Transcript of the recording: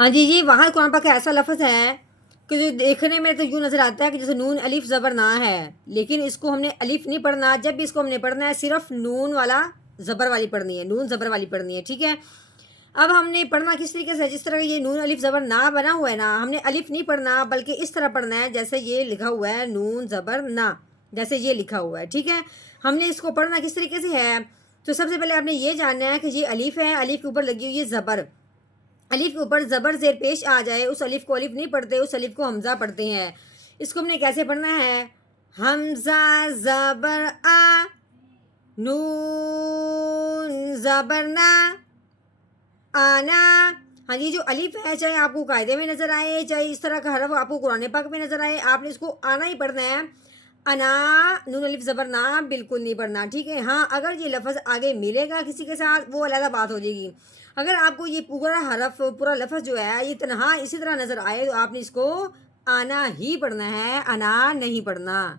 ہاں جی جی، وہاں قرآن پاک کا ایسا لفظ ہے کہ جو دیکھنے میں تو یوں نظر آتا ہے کہ جیسے نون الف زبر نہ ہے، لیکن اس کو ہم نے الف نہیں پڑھنا، جب بھی اس کو ہم نے پڑھنا ہے صرف نون والا زبر والی پڑھنی ہے، نون زبر والی پڑھنی ہے، ٹھیک ہے۔ اب ہم نے پڑھنا کس طریقے سے، جس طرح یہ نون الف زبر نہ بنا ہوا ہے نا، ہم نے الف نہیں پڑھنا بلکہ اس طرح پڑھنا ہے جیسے یہ لکھا ہوا ہے نون زبر نہ، جیسے یہ لکھا ہوا ہے، ٹھیک ہے۔ ہم نے اس کو پڑھنا کس طریقے سے ہے، تو سب سے پہلے آپ نے یہ جاننا ہے کہ یہ الف ہے، الف کے اوپر لگی ہوئی ہے زبر، الف کے اوپر زبر زیر پیش آ جائے اس الف کو الف نہیں پڑھتے، اس الف کو حمزہ پڑھتے ہیں۔ اس کو ہم نے کیسے پڑھنا ہے، حمزہ زبر آ، نون زبر نا، آنا۔ ہاں جی، جو الف ہے چاہے آپ کو قاعدے میں نظر آئے، چاہے اس طرح کا حرف آپ کو قرآن پاک میں نظر آئے، آپ نے اس کو آنا ہی پڑھنا ہے۔ انا، نون الف زبر نا بالکل نہیں پڑھنا، ٹھیک ہے۔ ہاں اگر یہ لفظ آگے ملے گا کسی کے ساتھ وہ علیحدہ بات ہو جائے گی، اگر آپ کو یہ پورا حرف پورا لفظ جو ہے یہ تنہا اسی طرح نظر آئے تو آپ نے اس کو آنا ہی پڑھنا ہے، انا نہیں پڑھنا۔